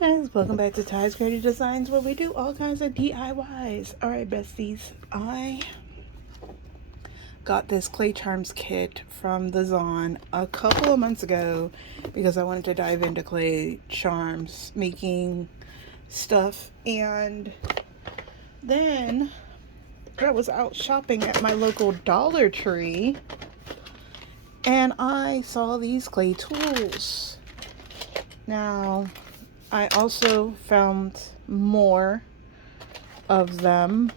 Guys, welcome back to Tys.creative Designs, where we do all kinds of DIYs. Alright, besties, I got this clay charms kit from the Zon a couple of months ago because I wanted to dive into clay charms making stuff. And then I was out shopping at my local Dollar Tree and I saw these clay tools. Now, I also found more of them.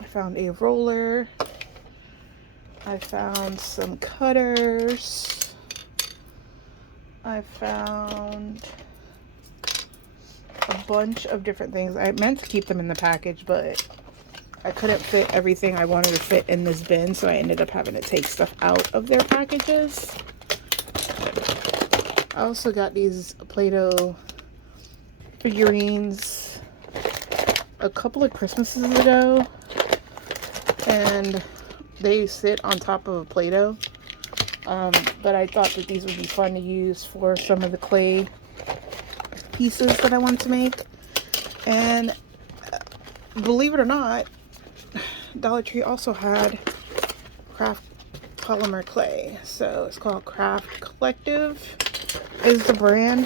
I found a roller. I found some cutters. I found a bunch of different things. I meant to keep them in the package, but I couldn't fit everything I wanted to fit in this bin, so I ended up having to take stuff out of their packages. I also got these Play-Doh figurines a couple of Christmases ago, and they sit on top of a Play-Doh, but I thought that these would be fun to use for some of the clay pieces that I wanted to make. And believe it or not, Dollar Tree also had craft polymer clay, so it's called Craft.creative is the brand.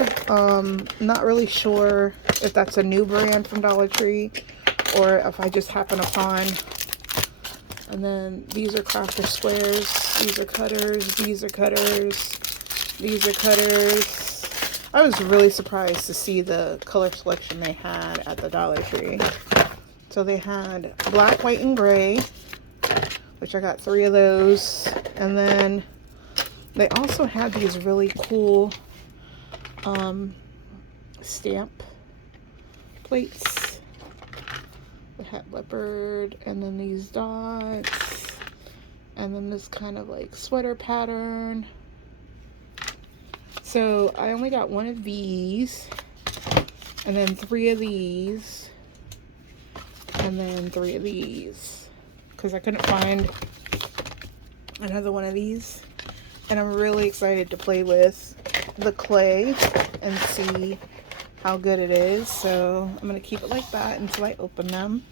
Not really sure if that's a new brand from Dollar Tree or if I just happen upon. And then these are crafter squares, these are cutters, these are cutters, these are cutters. I was really surprised to see the color selection they had at the Dollar Tree. So they had black, white, and gray, which I got 3 of those. And then they also had these really cool stamp plates. They had leopard, and then these dots, and then this kind of like sweater pattern. So I only got 1 of these, and then 3 of these, and then 3 of these, because I couldn't find another one of these. And I'm really excited to play with the clay and see how good it is. So I'm going to keep it like that until I open them.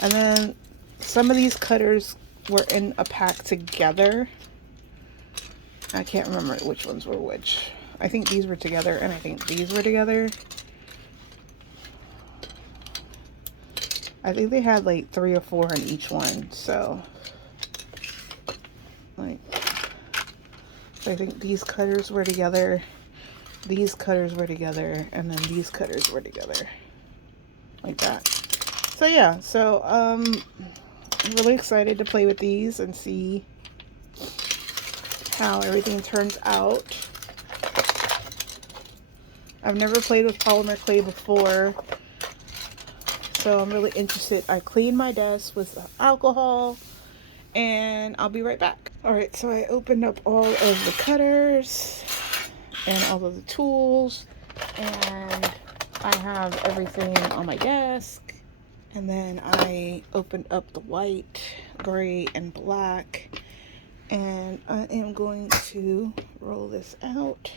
And then some of these cutters were in a pack together. I can't remember which ones were which. I think these were together, and I think these were together. I think they had like 3 or 4 in each one. So like, I think these cutters were together, these cutters were together, and then these cutters were together, like that. So yeah, so I'm really excited to play with these and see how everything turns out. I've never played with polymer clay before, so I'm really interested. I cleaned my desk with alcohol, and I'll be right back. Alright, so I opened up all of the cutters and all of the tools, and I have everything on my desk. And then I opened up the white, gray, and black, and I am going to roll this out.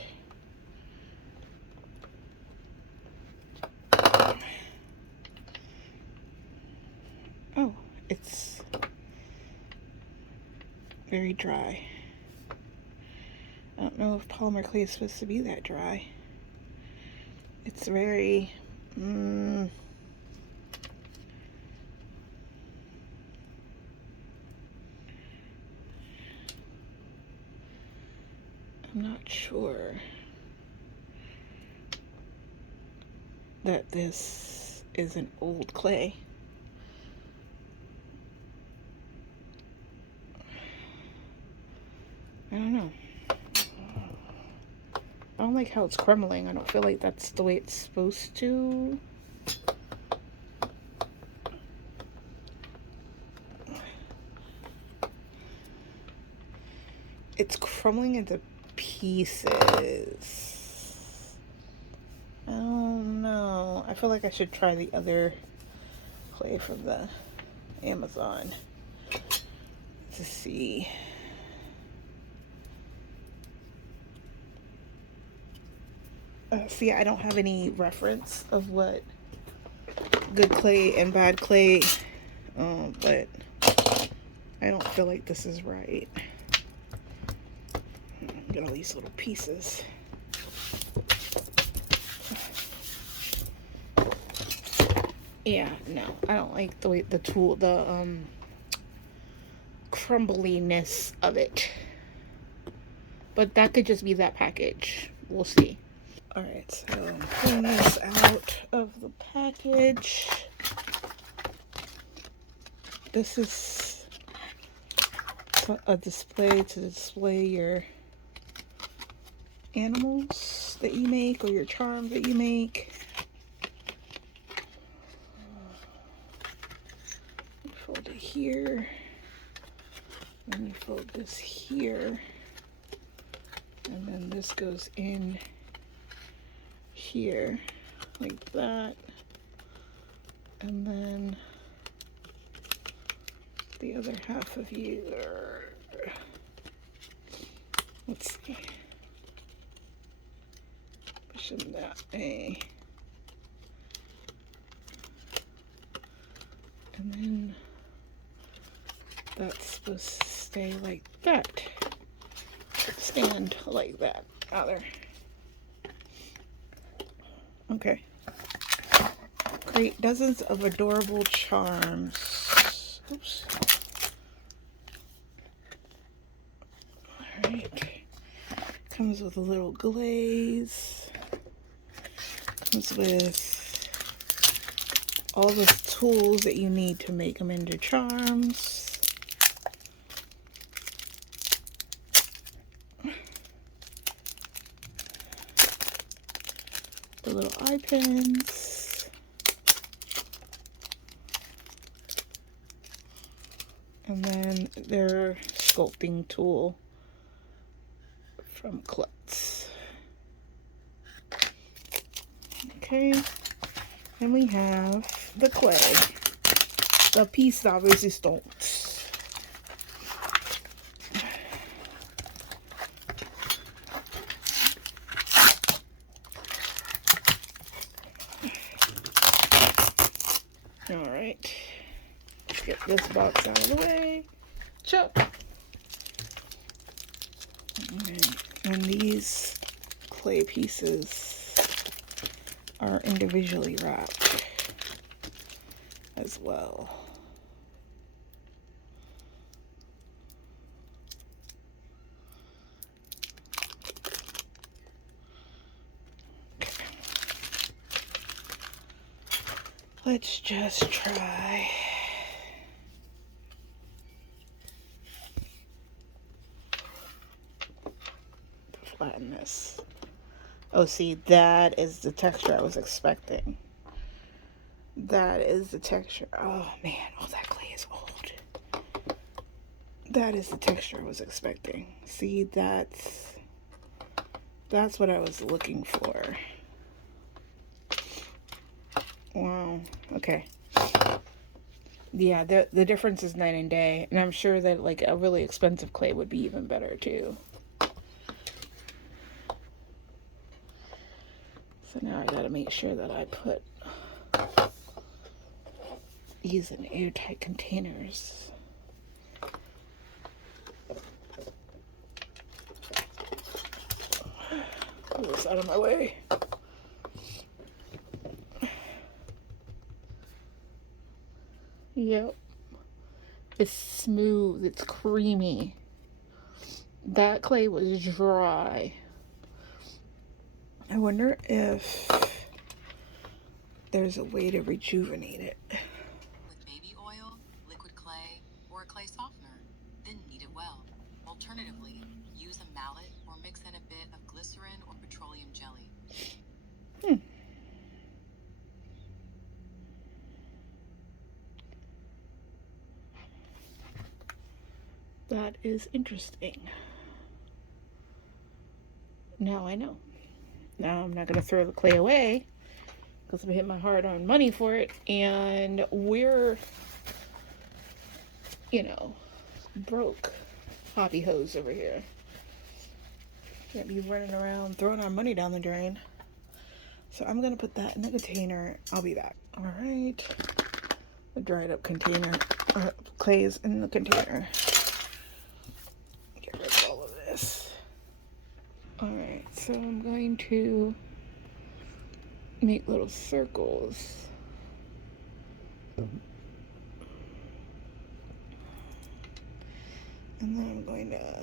Oh, it's very dry. I don't know if polymer clay is supposed to be that dry. It's very I'm not sure that this is an old clay. I don't know. I don't like how it's crumbling. I don't feel like that's the way it's supposed to. It's crumbling into pieces. I don't know. I feel like I should try the other clay from the Amazon to see. See, I don't have any reference of what good clay and bad clay, but I don't feel like this is right. Get all these little pieces. Yeah, no, I don't like the way the tool, the crumbliness of it. But that could just be that package. We'll see. Alright, so I'm pulling this out of the package. This is a display to display your animals that you make or your charms that you make. Fold it here. Then you fold this here. And then this goes in here like that. And then the other half of you are, let's see, push them that way. And then that's supposed to stay like that. Stand like that. Rather. Okay. Create dozens of adorable charms. Oops. Alright. Comes with a little glaze. Comes with all the tools that you need to make them into charms. The little eye pins. And then their sculpting tool from Klutz. Okay. And we have the clay. The piece de resistance. Alright. Let's get this box out of the way. Chop. And these clay pieces are individually wrapped as well. Let's just try. To flatten this. Oh, see, that is the texture I was expecting. That is the texture. Oh, man. Oh, that clay is old. That is the texture I was expecting. See, that's what I was looking for. Wow. Okay. Yeah, the difference is night and day. And I'm sure that, like, a really expensive clay would be even better, too. So now I gotta make sure that I put these in airtight containers. Move this out of my way. Yep. It's smooth. It's creamy. That clay was dry. I wonder if there's a way to rejuvenate it. With baby oil, liquid clay, or a clay softener, then knead it well. Alternatively, use a mallet or mix in a bit of glycerin or petroleum jelly. That is interesting. Now I know. Now I'm not going to throw the clay away because I'm hitting my hard-earned money for it. And we're, you know, broke hobby hoes over here. Can't be running around throwing our money down the drain. So I'm gonna put that in the container. I'll be back. All right, the dried up container, clay is in the container. Get rid of all of this. All right, so I'm going to make little circles. And then I'm going to,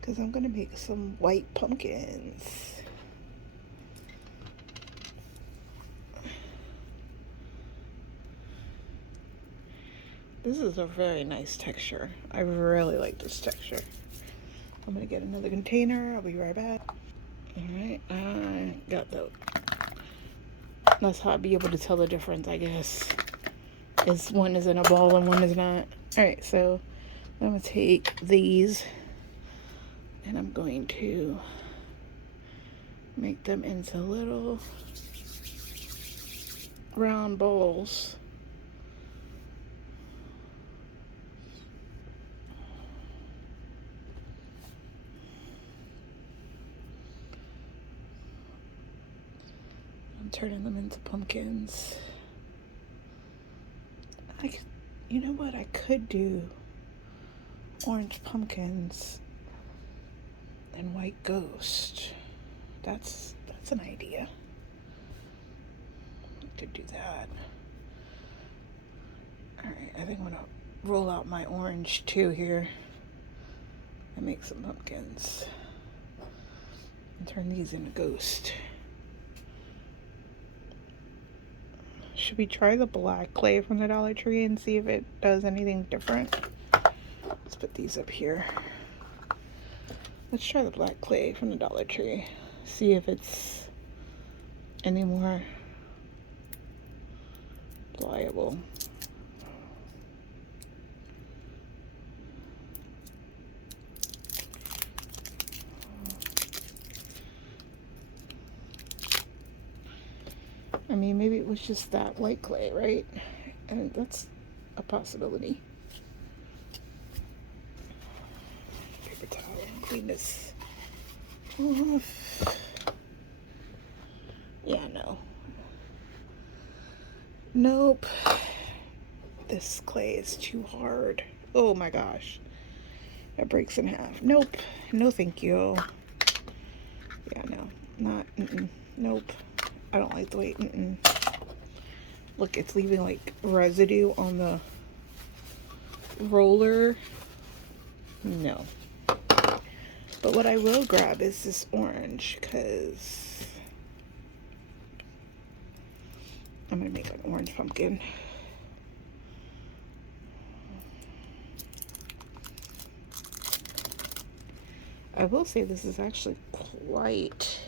because I'm going to make some white pumpkins. This is a very nice texture. I really like this texture. I'm going to get another container. I'll be right back. Alright, I got those. That's how I'll be able to tell the difference, I guess. Is one is in a ball and one is not. Alright, so I'm going to take these and I'm going to make them into little round balls. I'm turning them into pumpkins. You know what? I could do orange pumpkins and white ghost. That's an idea. I could do that. Alright, I think I'm gonna roll out my orange too here and make some pumpkins and turn these into ghost. Should we try the black clay from the Dollar Tree and see if it does anything different? Let's put these up here. Let's try the black clay from the Dollar Tree. See if it's any more pliable. I mean, maybe it was just that white clay, right? And that's a possibility. Paper towel and clean this off. Yeah, no. Nope. This clay is too hard. Oh my gosh. That breaks in half. Nope. No thank you. Yeah, no. Not, nope. I don't like the way, Look, it's leaving like residue on the roller. No. But what I will grab is this orange, because I'm going to make an orange pumpkin. I will say this is actually quite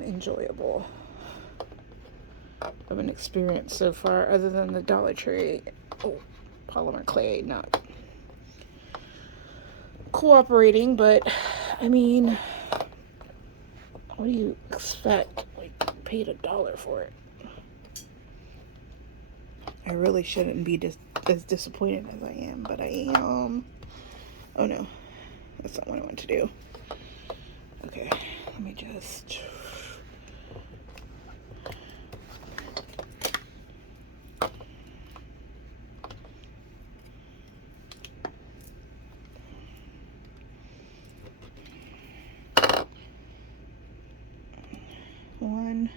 enjoyable of an experience so far, other than the Dollar Tree. Oh, polymer clay not cooperating, but I mean, what do you expect? Like, paid $1 for it. I really shouldn't be as disappointed as I am, but I am. Oh no, that's not what I want to do. Okay, let me just. One,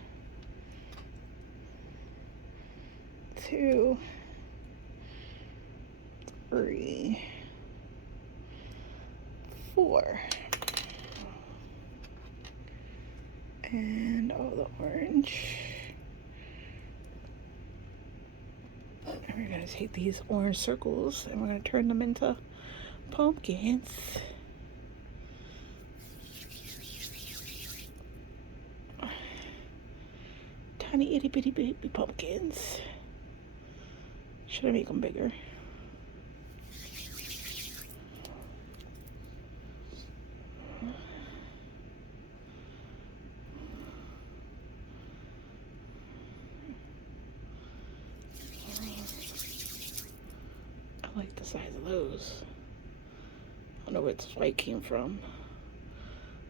2, 3, 4. And all the orange. And we're going to take these orange circles and we're going to turn them into pumpkins. Tiny itty bitty baby pumpkins. Should I make them bigger? I like the size of those. I don't know where this white came from.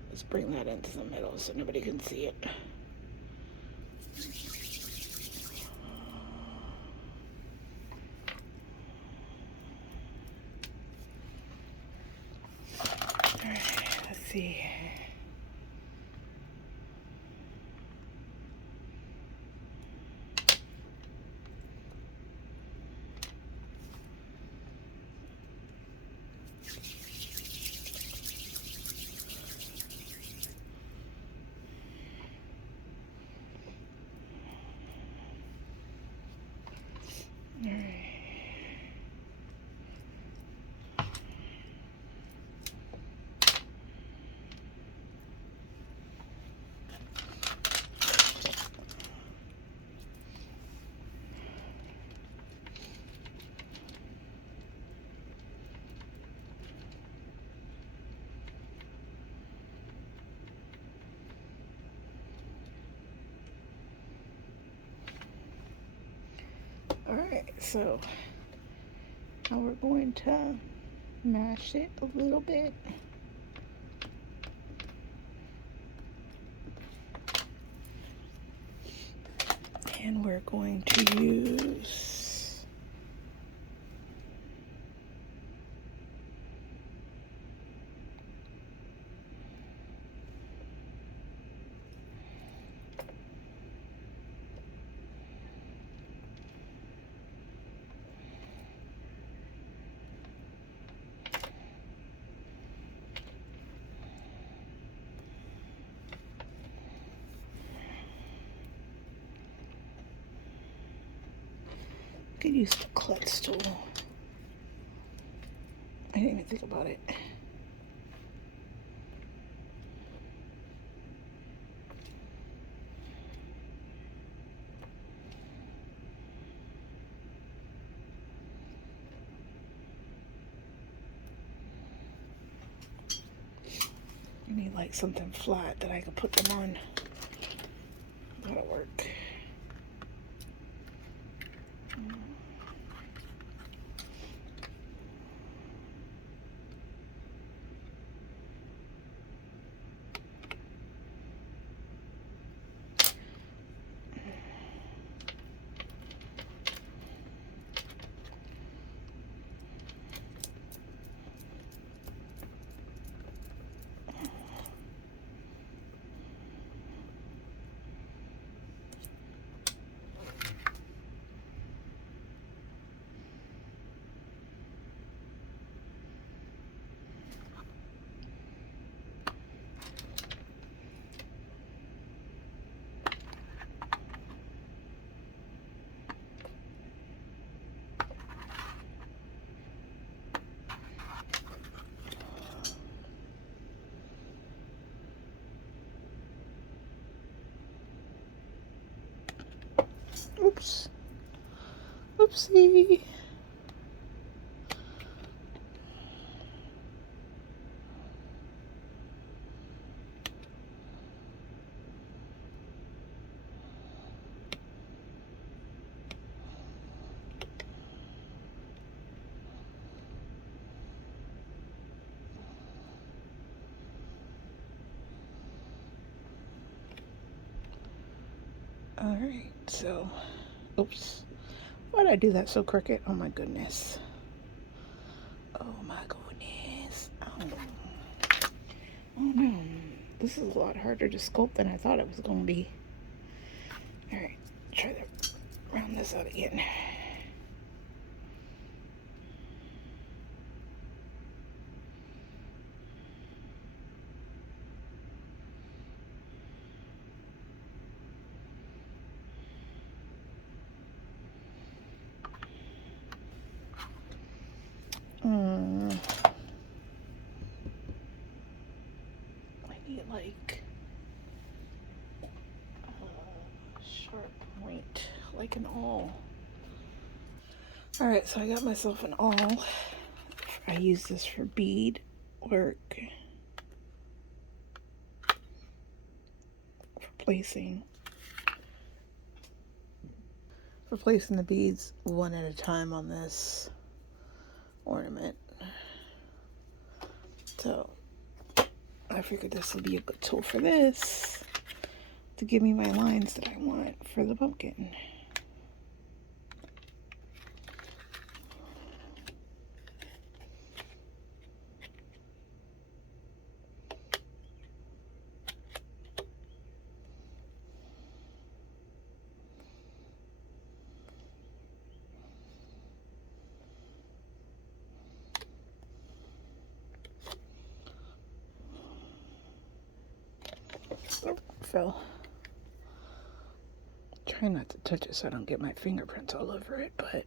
Let's bring that into the middle so nobody can see it. Alright, let's see. Alright, so now we're going to mash it a little bit. And we're going to use could use the klutz tool. I didn't even think about it. I need like something flat that I can put them on. That'll work. Oops. Oopsie. Alright, so, oops. Why did I do that so crooked? Oh my goodness. Oh my goodness. Oh no. This is a lot harder to sculpt than I thought it was going to be. Alright, try to round this out again. I need like a sharp point, like an awl. Alright, so I got myself an awl. I use this for bead work. For placing the beads one at a time on this ornament. So I I figured this would be a good tool for this, to give me my lines that I want for the pumpkin. Oh, fell. Try not to touch it so I don't get my fingerprints all over it, but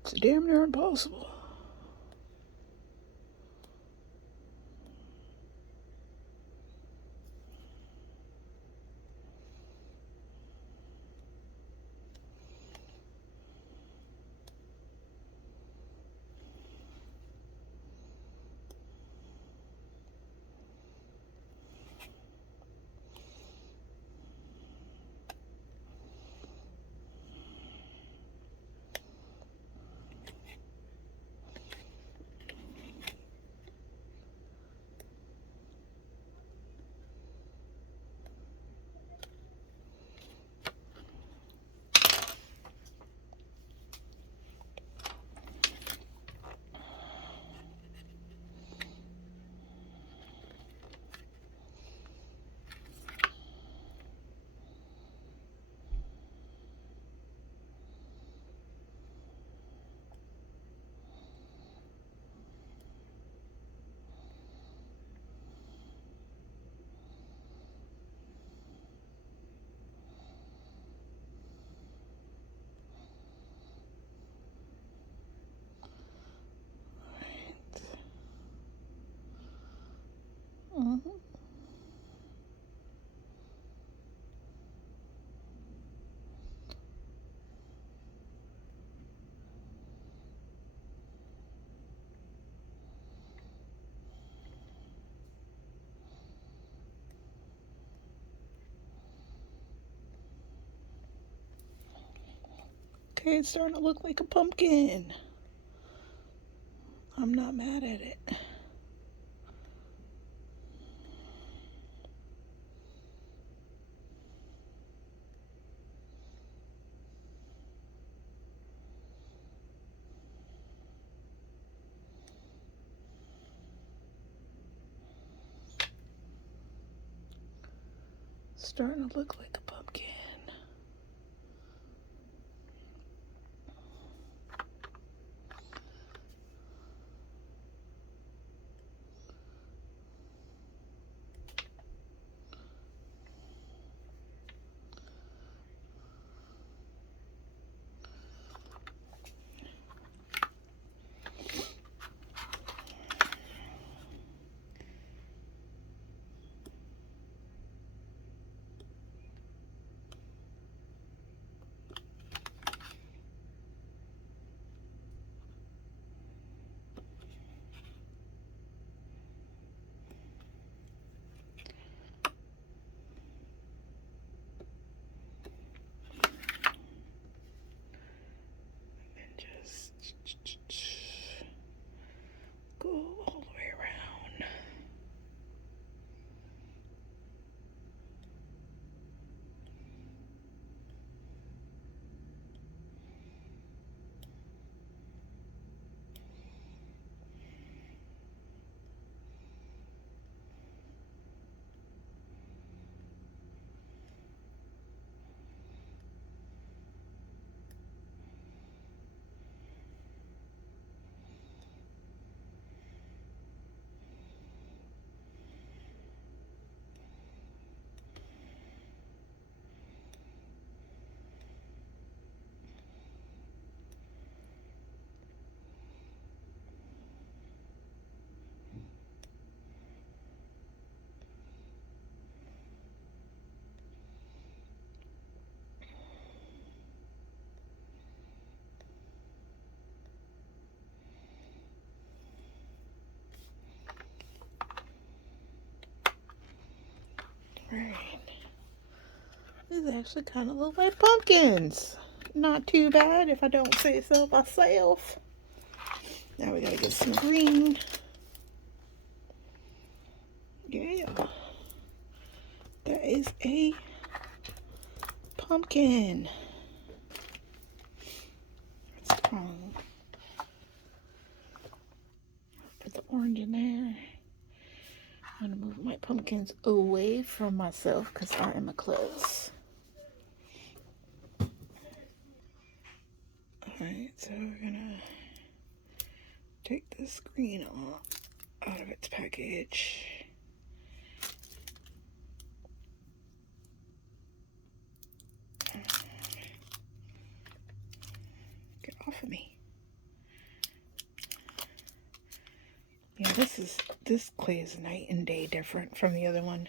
it's damn near impossible. Mm-hmm. Okay, it's starting to look like a pumpkin. I'm not mad at it. Starting to look like a pumpkin. Go all the way around. Right. These actually kind of look like pumpkins. Not too bad if I don't say so myself. Now we gotta get some green. Yeah. That is a pumpkin. It's strong. Put the orange in there. I'm gonna move my pumpkins away from myself because I am a klutz. Alright, so we're gonna take this green out of its package. Get off of me. Yeah, this clay is night and day different from the other one.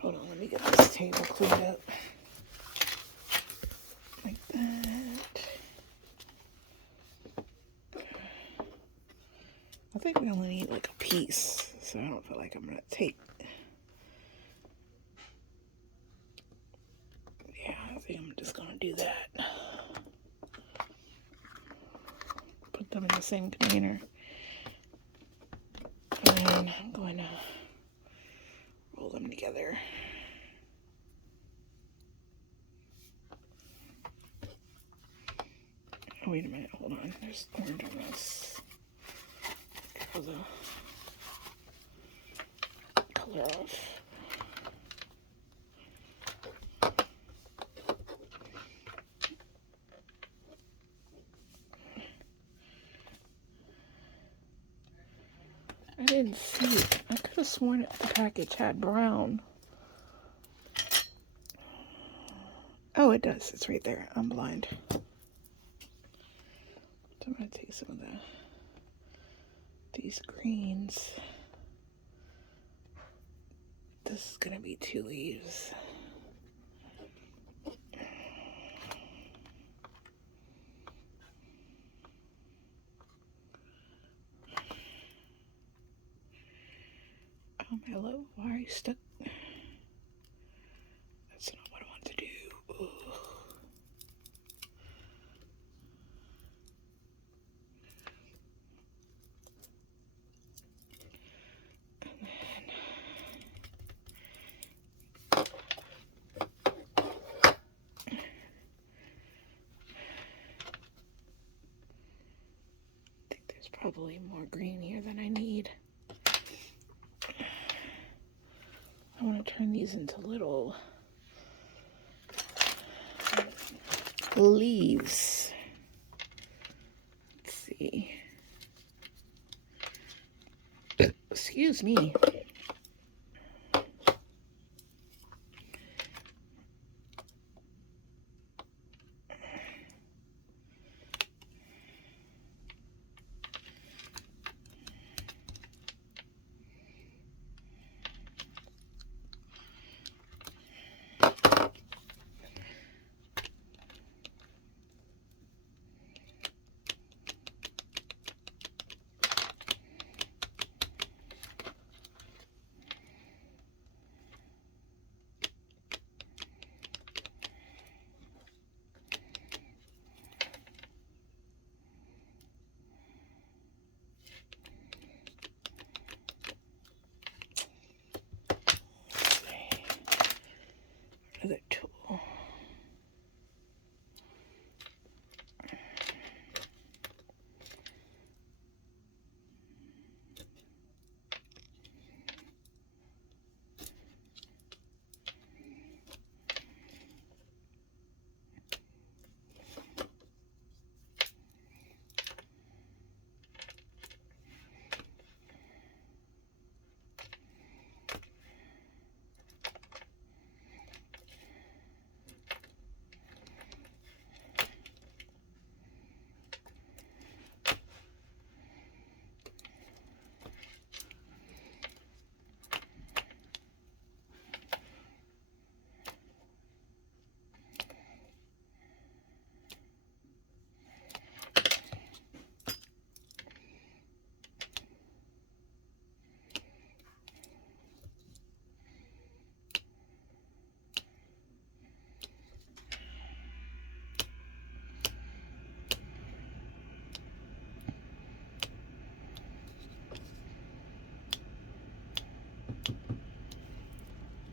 Hold on, let me get this table cleaned up. Like that. I think we only need like a piece, so I don't feel like I'm gonna take. Yeah, I think I'm just gonna do that. Put them in the same container. And I'm going to roll them together. Oh, wait a minute, hold on. There's orange on this. Get the color off. I didn't see it. I could have sworn the package had brown. Oh, it does. It's right there. I'm blind. So I'm going to take some of these greens. This is going to be 2 leaves. Hello? Why are you stuck? That's not what I want to do. Ugh. I think there's probably more green here than I need. I want to turn these into little leaves. Let's see. Excuse me.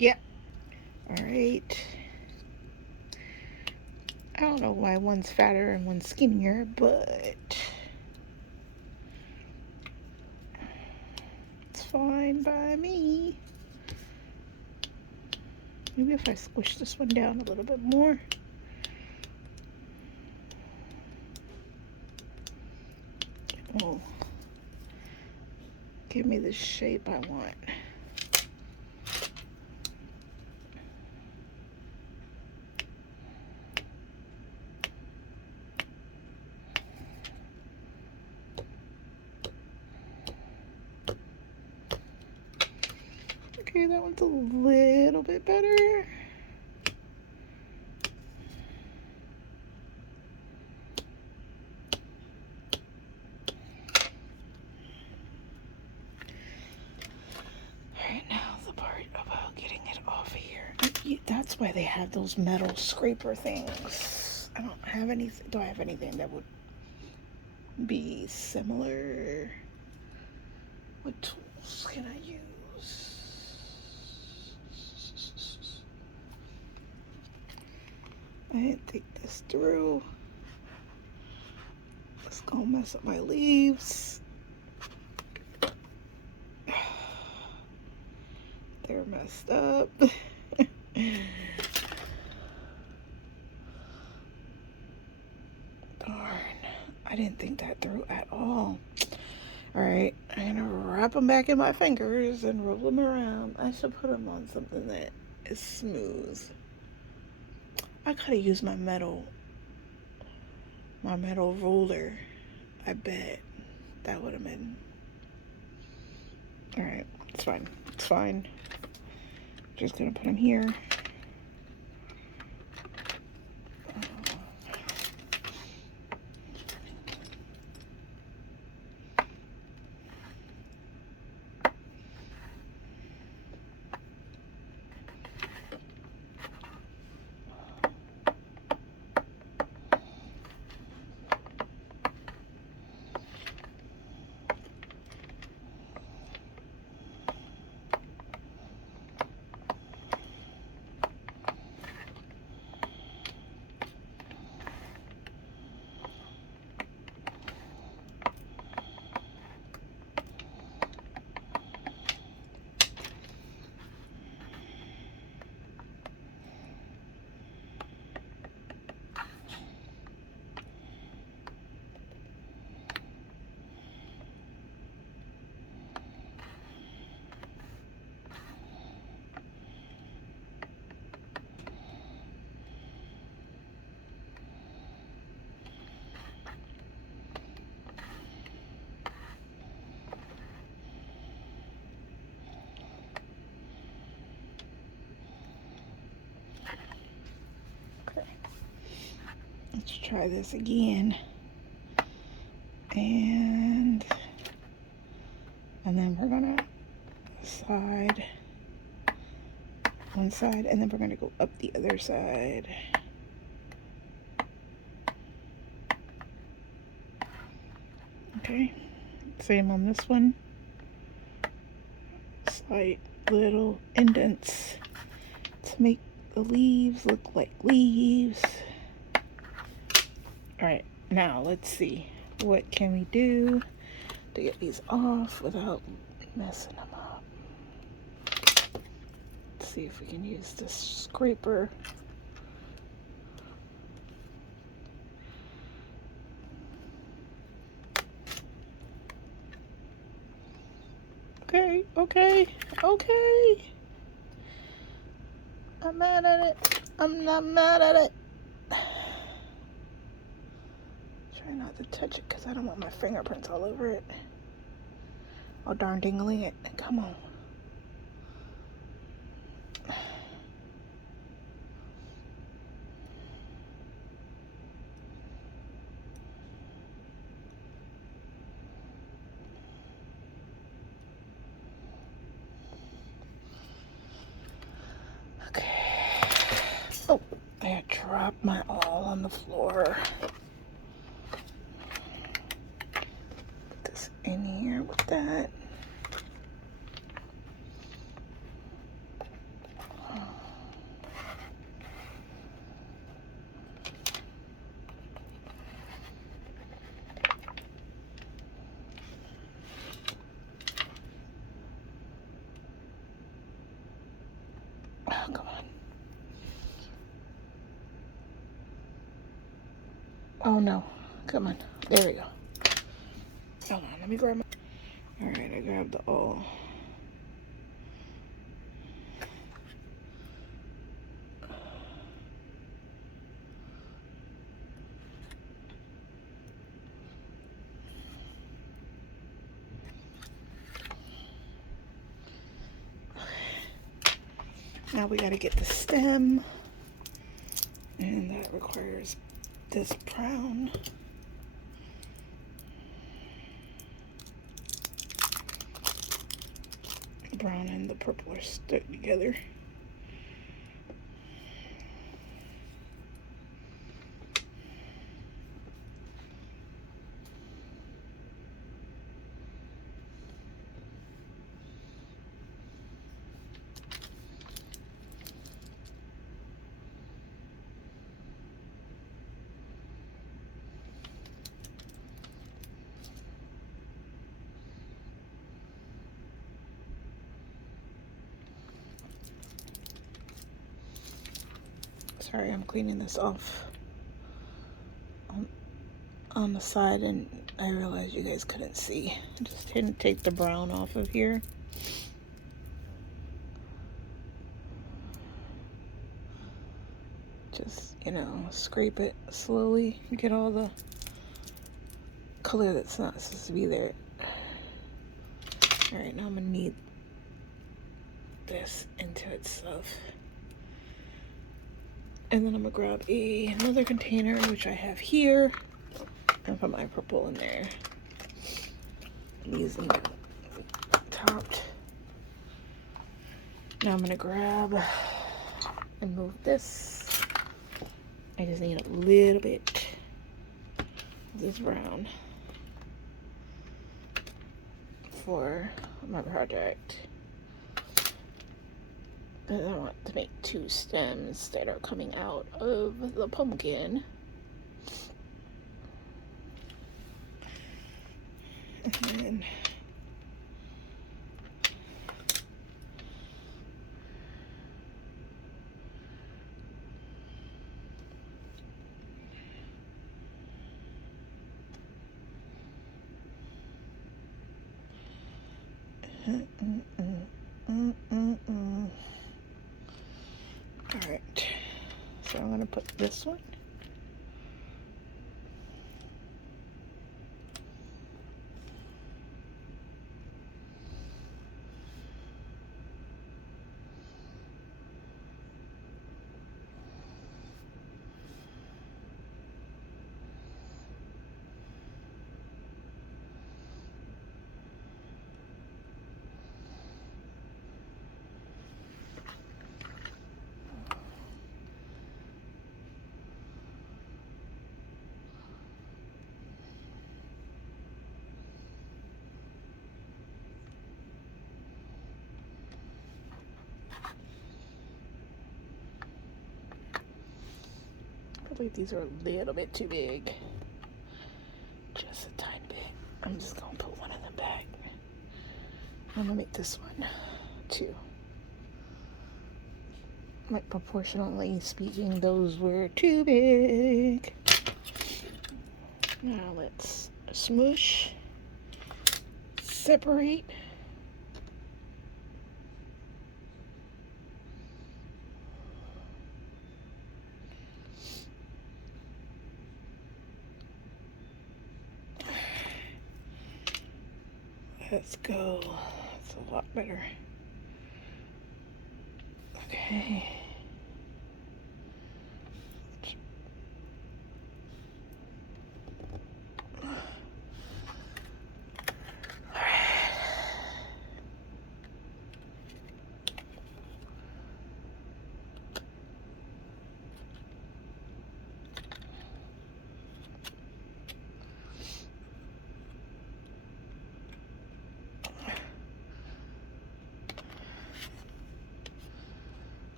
Yep. All right. I don't know why one's fatter and one's skinnier, but it's fine by me. Maybe if I squish this one down a little bit more. Oh, give me the shape I want. Okay, that one's a little bit better. Alright, now the part about getting it off of here. That's why they have those metal scraper things. I don't have anything. Do I have anything that would be similar? What tools can I use? I didn't think this through. It's gonna mess up my leaves. They're messed up. Darn, I didn't think that through at all. Alright, I'm gonna wrap them back in my fingers and roll them around. I should put them on something that is smooth. I could have used my metal roller. I bet that would have been. Alright, it's fine. It's fine. Just gonna put them here. Let's try this again. And then we're gonna side one side, and then we're gonna go up the other side. Okay, same on this one. Slight little indents to make the leaves look like leaves. Alright, now let's see. What can we do to get these off without messing them up? Let's see if we can use this scraper. Okay. I'm mad at it. I'm not mad at it. Try not to touch it because I don't want my fingerprints all over it. Oh, darn dingling it. Come on. Okay. Oh, I dropped my all on the floor. Put this in here with that. no. Come on. There we go. Hold on, let me grab my... Alright, I grabbed the all. Now we gotta get the stem. And that requires this brown. The brown and the purple are stuck together. Sorry, I'm cleaning this off on the side, and I realized you guys couldn't see. I just didn't take the brown off of here. Just, you know, scrape it slowly, get all the color that's not supposed to be there. Alright, now I'm gonna knead this into itself. And then I'm gonna grab another container, which I have here, and put my purple in there. Using the topped. Now I'm gonna grab and move this. I just need a little bit of this brown for my project. And I want to make 2 stems that are coming out of the pumpkin. And then Alright, so I'm going to put this one. I believe these are a little bit too big. Just a tiny bit. I'm just gonna put one in the back. I'm gonna make this one 2. Like, proportionally speaking, those were too big. Now let's smoosh, separate. Let's go. That's a lot better. Okay.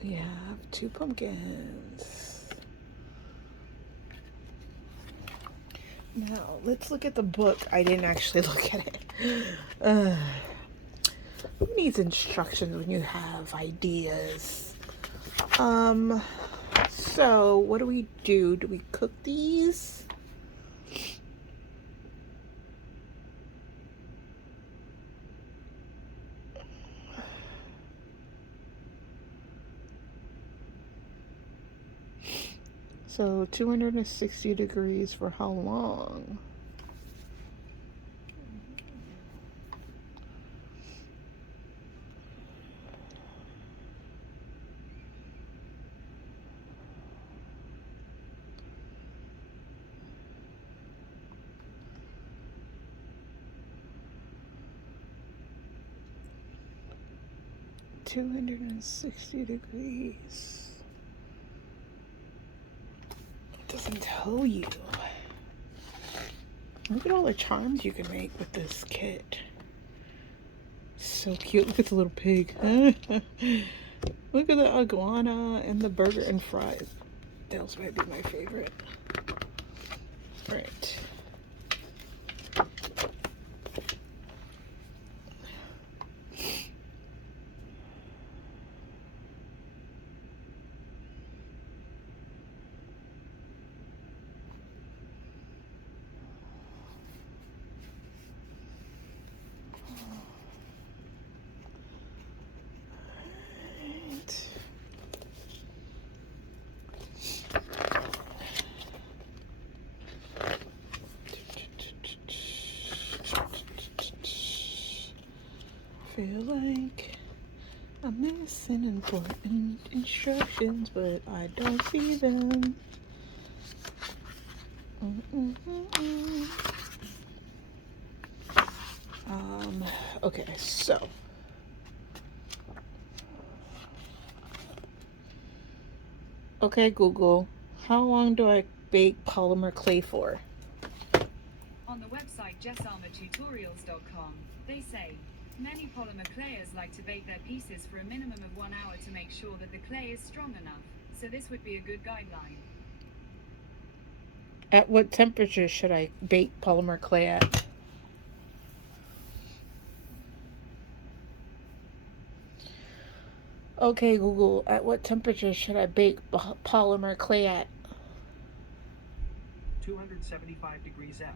We have 2 pumpkins. Now, let's look at the book. I didn't actually look at it. Who needs instructions when you have ideas? So what do we do? Do we cook these? So 260 degrees for how long? $260. It doesn't tell you. Look at all the charms you can make with this kit. So cute. Look at the little pig. Look at the iguana and the burger and fries. Those might be my favorite. Right. Feel like I'm missing important instructions, but I don't see them. Okay, so okay, Google, how long do I bake polymer clay for? On the website jessarmortutorials.com, they say, many polymer clayers like to bake their pieces for a minimum of 1 hour to make sure that the clay is strong enough, so this would be a good guideline. At what temperature should I bake polymer clay at? Okay, Google, at what temperature should I bake polymer clay at? 275 degrees F.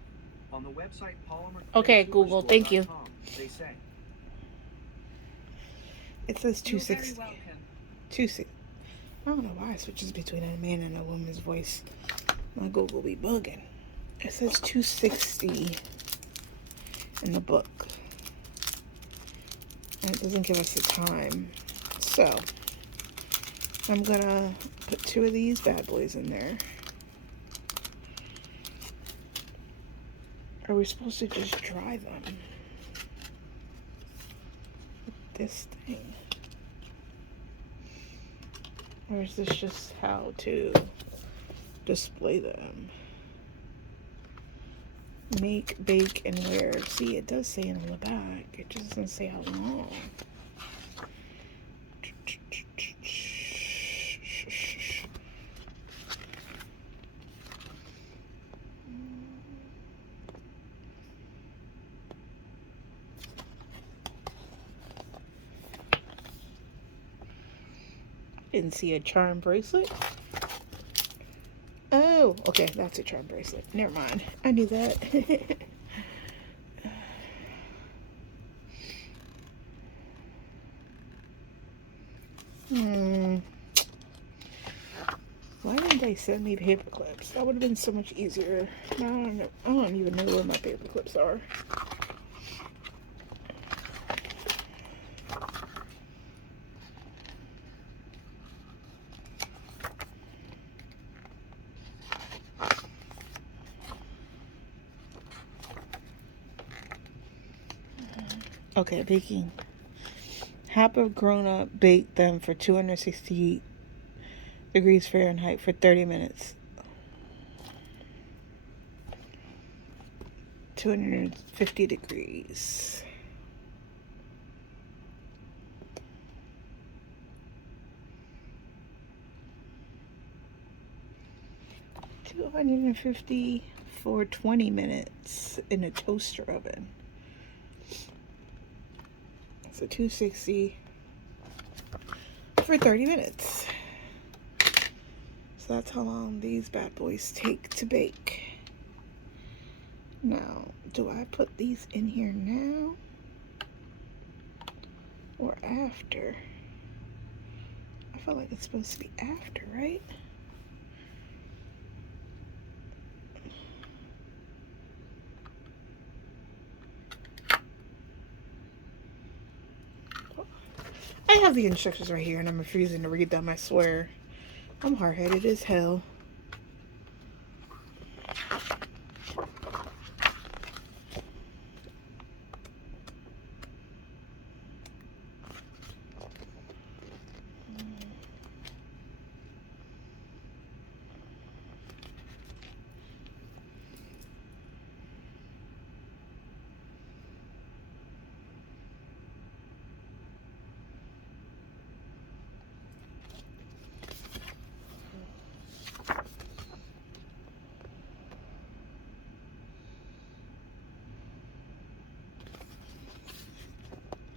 On the website polymer-clay. Okay, Google, thank you. They say. It says 260. You're very welcome. 260. I don't know why it switches between a man and a woman's voice. My Google be bugging. It says 260 in the book. And it doesn't give us the time. So, I'm gonna put 2 of these bad boys in there. Are we supposed to just dry them with this thing? Or is this just how to display them? Make, bake, and wear. See, it does say it on the back. It just doesn't say how long. Didn't see a charm bracelet. Oh, okay, that's a charm bracelet. Never mind. I knew that. Why didn't they send me paper clips? That would have been so much easier. I don't know. I don't even know where my paper clips are. Okay, baking. Half a grown-up baked them for 260 degrees Fahrenheit for 30 minutes. 250 degrees. $250 for 20 minutes in a toaster oven. So 260 for 30 minutes. So that's how long these bad boys take to bake. Now, do I put these in here now or after? I feel like it's supposed to be after, right? I have the instructions right here and I'm refusing to read them, I swear. I'm hard-headed as hell.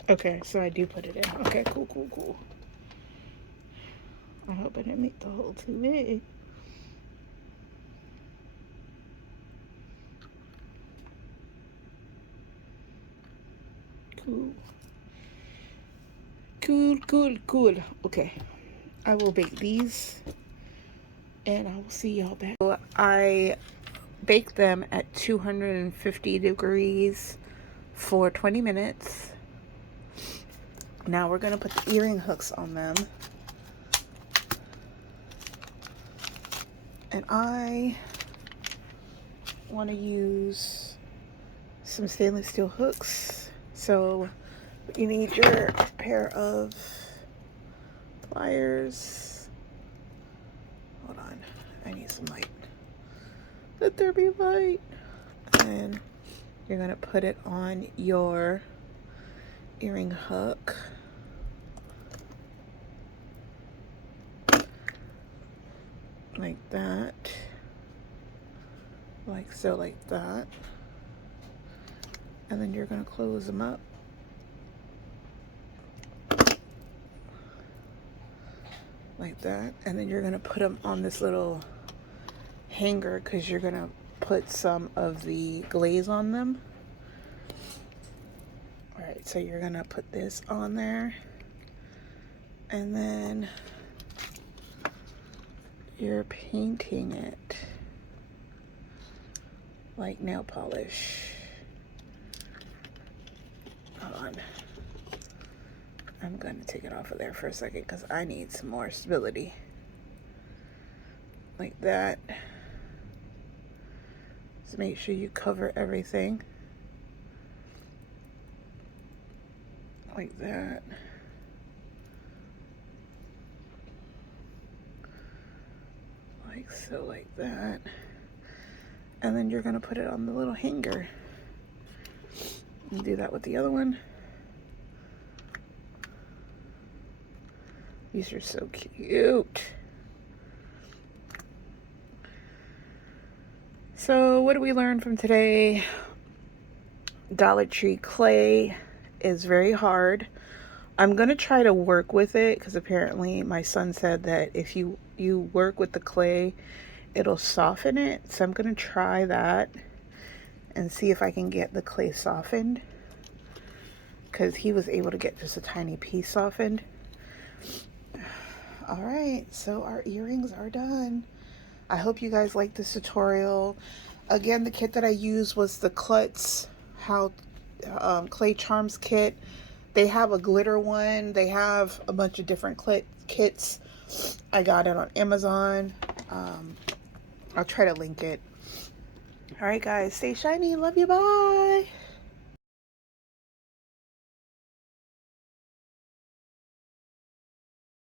Okay, so I do put it in. Okay, cool, cool, cool. I hope I didn't make the hole too big. Cool. Cool, cool, cool. Okay, I will bake these and I will see y'all back. So I baked them at 250 degrees for 20 minutes. Now we're gonna put the earring hooks on them. And I want to use some stainless steel hooks. So you need your pair of pliers. Hold on, I need some light. Let there be light. And you're gonna put it on your earring hook. Like that. Like so, like that. And then you're gonna close them up. Like that. And then you're gonna put them on this little hanger because you're gonna put some of the glaze on them. Alright, so you're gonna put this on there. And then you're painting it like nail polish. Hold on. I'm gonna take it off of there for a second because I need some more stability. Like that. So make sure you cover everything. Like that. Like so, like that. And then you're gonna put it on the little hanger. And do that with the other one. These are so cute. So what do we learn from today? Dollar Tree clay is very hard. I'm gonna try to work with it because apparently my son said that if you work with the clay, it'll soften it. So I'm gonna try that and see if I can get the clay softened, because he was able to get just a tiny piece softened. All right, so our earrings are done. I hope you guys like this tutorial. Again, the kit that I used was the Klutz Clay Charms kit. They have a glitter one. They have a bunch of different kits. I got it on Amazon. I'll try to link it. All right, guys, stay shiny. Love you. Bye.